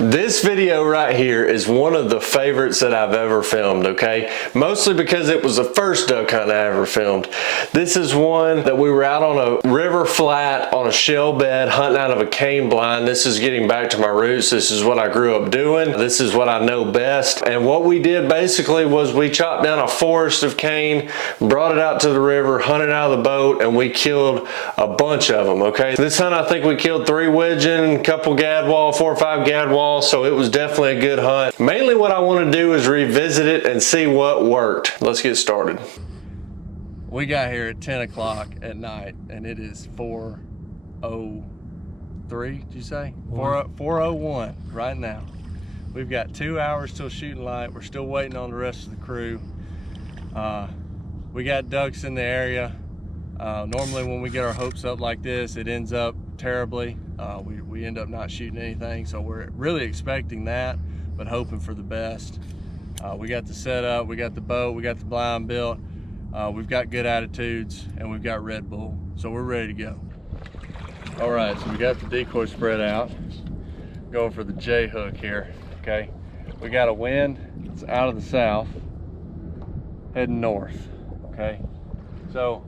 This video right here is one of the favorites that I've ever filmed, okay? Mostly because it was the first duck hunt I ever filmed. This is one that we were out on a river flat on a shell bed hunting out of a caneblind. This is getting back to my roots. This is what I grew up doing. This is what I know best. And what we did basically was we chopped down a forest of cane, brought it out to the river, hunted out of the boat, and we killed a bunch of them, okay? This hunt I think we killed 3 widgeon, a couple gadwall, 4 or 5 gadwall. So it was definitely a good hunt. Mainly what I want to do is revisit it and see what worked. Let's get started. We got here at 10 o'clock at night and it is 4:03, did you say? 4:01 right now. We've got 2 hours till shooting light. We're still waiting on the rest of the crew. We got ducks in the area. Normally when we get our hopes up like this, it ends up terribly. We end up not shooting anything, so we're really expecting that, but hoping for the best. We got the setup, we got the boat, we got the blind built, we've got good attitudes, and we've got Red Bull, so we're ready to go. All right, so we got the decoy spread out. Going for the J hook here, okay? We got a wind, it's out of the south, heading north, okay? So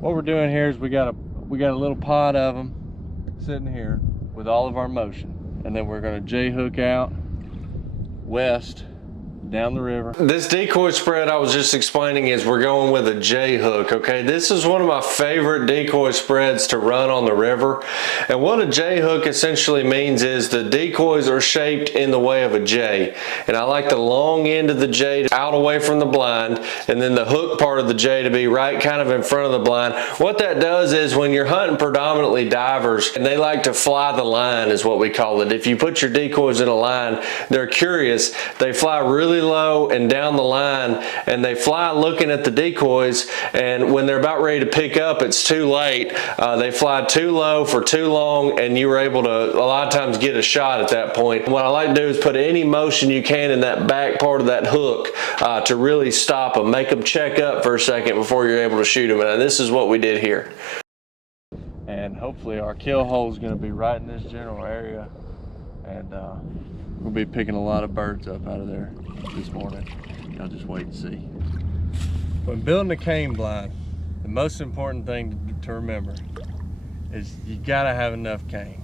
what we're doing here is we got a little pod of them sitting here with all of our motion, and then we're going to J hook out west down the river. This decoy spread I was just explaining is we're going with a J hook, okay? This is one of my favorite decoy spreads to run on the river. And what a J hook essentially means is the decoys are shaped in the way of a J. And I like the long end of the J out away from the blind, and then the hook part of the J to be right kind of in front of the blind. What that does is when you're hunting predominantly divers, and they like to fly the line is what we call it. If you put your decoys in a line, they're curious. They fly really low and down the line, and they fly looking at the decoys, and when they're about ready to pick up, it's too late. They fly too low for too long, and you were able to a lot of times get a shot at that point. What I like to do is put any motion you can in that back part of that hook to really stop them, make them check up for a second before you're able to shoot them, and this is what we did here. And hopefully our kill hole is going to be right in this general area, and we'll be picking a lot of birds up out of there this morning. I'll just wait and see. When building a caneblind, the most important thing to remember is you gotta have enough cane.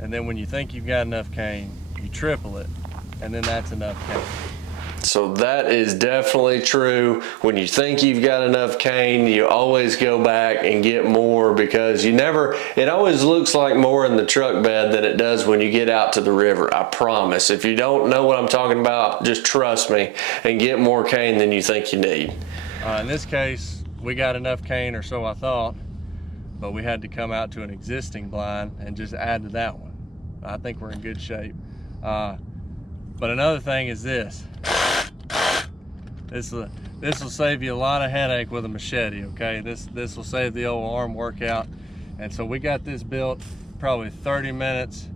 And then when you think you've got enough cane, you triple it, and then that's enough cane. So that is definitely true. When you think you've got enough cane, you always go back and get more, because it always looks like more in the truck bed than it does when you get out to the river. I promise. If you don't know what I'm talking about, just trust me and get more cane than you think you need. In this case, we got enough cane, or so I thought, but we had to come out to an existing blind and just add to that one. I think we're in good shape. But another thing is this. This will save you a lot of headache with a machete, okay? This will save the old arm workout. And so we got this built probably 30 minutes.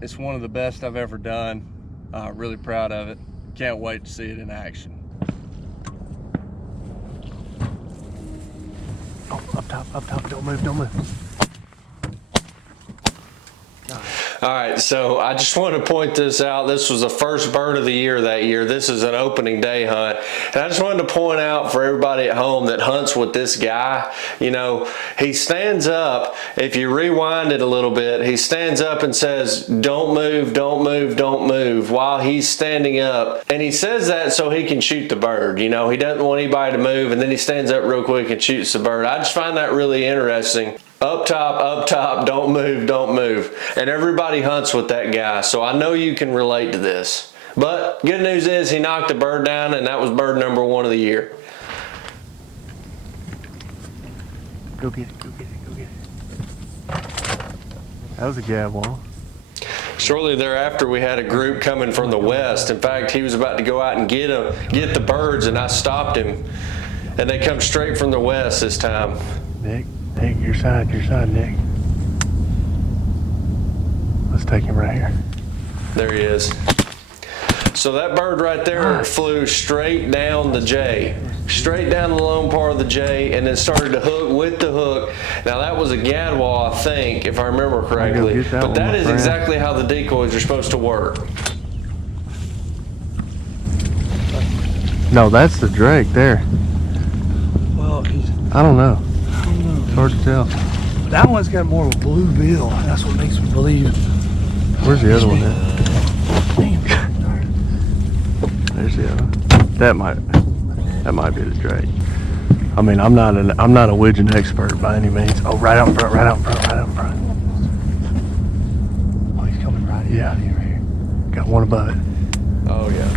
It's one of the best I've ever done. Really proud of it. Can't wait to see it in action. Oh, up top, don't move. All right, so I just want to point this out. This was the first bird of the year that year. This is an opening day hunt. And I just wanted to point out for everybody at home that hunts with this guy, you know, he stands up. If you rewind it a little bit, he stands up and says, "Don't move, don't move, don't move," while he's standing up. And he says that so he can shoot the bird. You know, he doesn't want anybody to move, and then he stands up real quick and shoots the bird. I just find that really interesting. Up top, don't move, don't move. And everybody hunts with that guy, so I know you can relate to this. But good news is he knocked the bird down, and that was bird number 1 of the year. Go get it. That was a gadwall. Shortly thereafter, we had a group coming from the west. In fact, he was about to go out and get the birds, and I stopped him. And they come straight from the west this time. Nick, your side, Nick. Let's take him right here. There he is. So that bird right there flew straight down the J, straight down the lone part of the J, and then started to hook with the hook. Now that was a gadwall, I think, if I remember correctly. But that is exactly how the decoys are supposed to work. No, that's the drake there. Well, I don't know. It's hard to tell. that one's got more of a blue bill. That's what makes me believe. Where's the other one at? Damn. There's the other one. That might be the drake. I mean, I'm not a widgeon expert by any means. Oh, right out in front, right out in front, right out in front. Oh, he's coming right in. Yeah, right here. Got one above it. Oh yeah.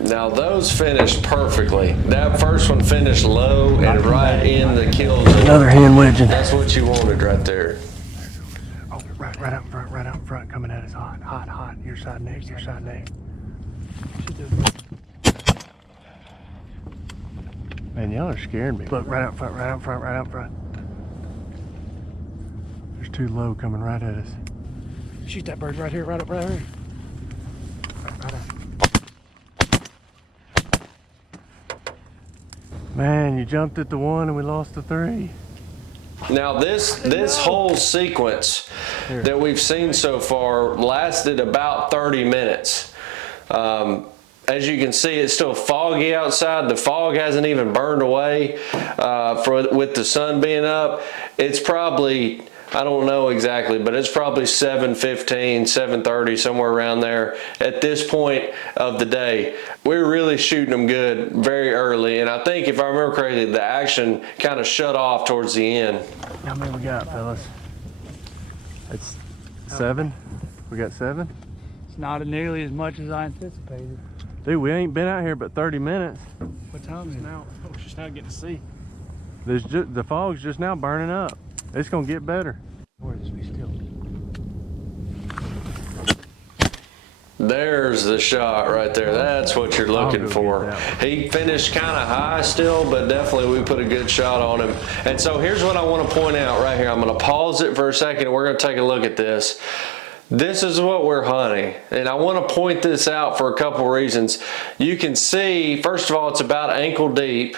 Now those finished perfectly. That first one finished low and right in the kill zone. Another hen widgeon. That's what you wanted right there. Oh, right out in front, right out in front, coming at us hot, hot, hot. Your side neck, your side neck. Man, y'all are scaring me. Look, right out front, right out front, right out front. There's two low coming right at us. Shoot that bird right here, right up right here. Right up. Man, you jumped at the one and we lost the three. Now this whole sequence that we've seen so far lasted about 30 minutes. As you can see, it's still foggy outside. The fog hasn't even burned away with the sun being up. It's probably, I don't know exactly, but it's probably 7:15, 7:30, somewhere around there at this point of the day. We're really shooting them good very early, and I think if I remember correctly, the action kind of shut off towards the end. How many we got, fellas? It's 7? We got 7? It's not nearly as much as I anticipated. Dude, we ain't been out here but 30 minutes. What time is it now? Oh, it's just now getting to see. The fog's just now burning up. It's gonna get better. Or just be still. There's the shot right there. That's what you're looking for. He finished kind of high still, but definitely we put a good shot on him. And so here's what I want to point out right here. I'm going to pause it for a second and we're going to take a look at this. This is what we're hunting, and I want to point this out for a couple reasons. You can see, first of all, it's about ankle deep,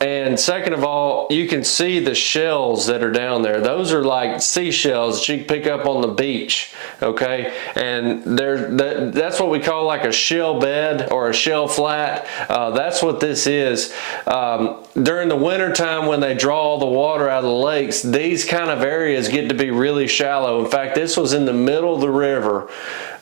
and second of all, you can see the shells that are down there. Those are like seashells that you can pick up on the beach, okay? And that's what we call like a shell bed or a shell flat. That's what this is. During the winter time when they draw all the water out of the lakes, these kind of areas get to be really shallow. In fact, this was in the middle of the river.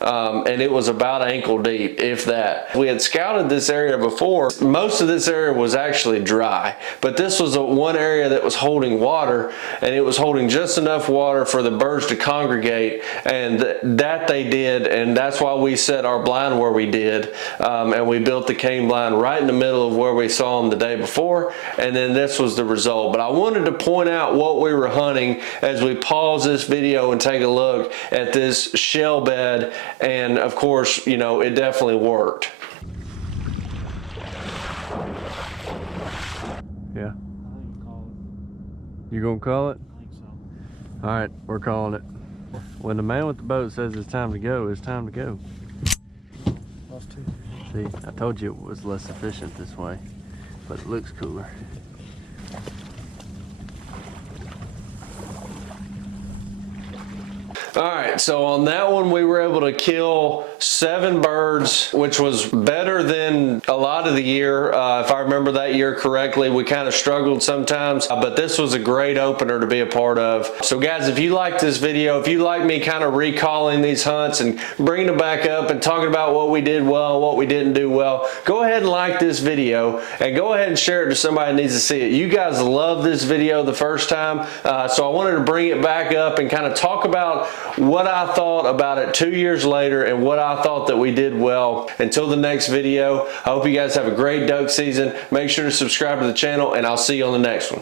And it was about ankle deep, if that. We had scouted this area before. Most of this area was actually dry, but this was one area that was holding water, and it was holding just enough water for the birds to congregate, and that they did, and that's why we set our blind where we did, and we built the caneblind right in the middle of where we saw them the day before, and then this was the result. But I wanted to point out what we were hunting as we pause this video and take a look at this shell bed. And of course, you know, it definitely worked. Yeah. I think you call it. You gonna call it? I think so. All right, we're calling it. When the man with the boat says it's time to go, it's time to go. Lost two. See, I told you it was less efficient this way, but it looks cooler. All right, so on that one, we were able to kill 7 birds, which was better than a lot of the year. If I remember that year correctly, we kind of struggled sometimes, but this was a great opener to be a part of. So guys, if you like this video, if you like me kind of recalling these hunts and bringing them back up and talking about what we did well and what we didn't do well, go ahead and like this video and go ahead and share it to somebody that needs to see it. You guys loved this video the first time, so I wanted to bring it back up and kind of talk about what I thought about it 2 years later and what I thought that we did well. Until the next video, I hope you guys have a great duck season. Make sure to subscribe to the channel, and I'll see you on the next one.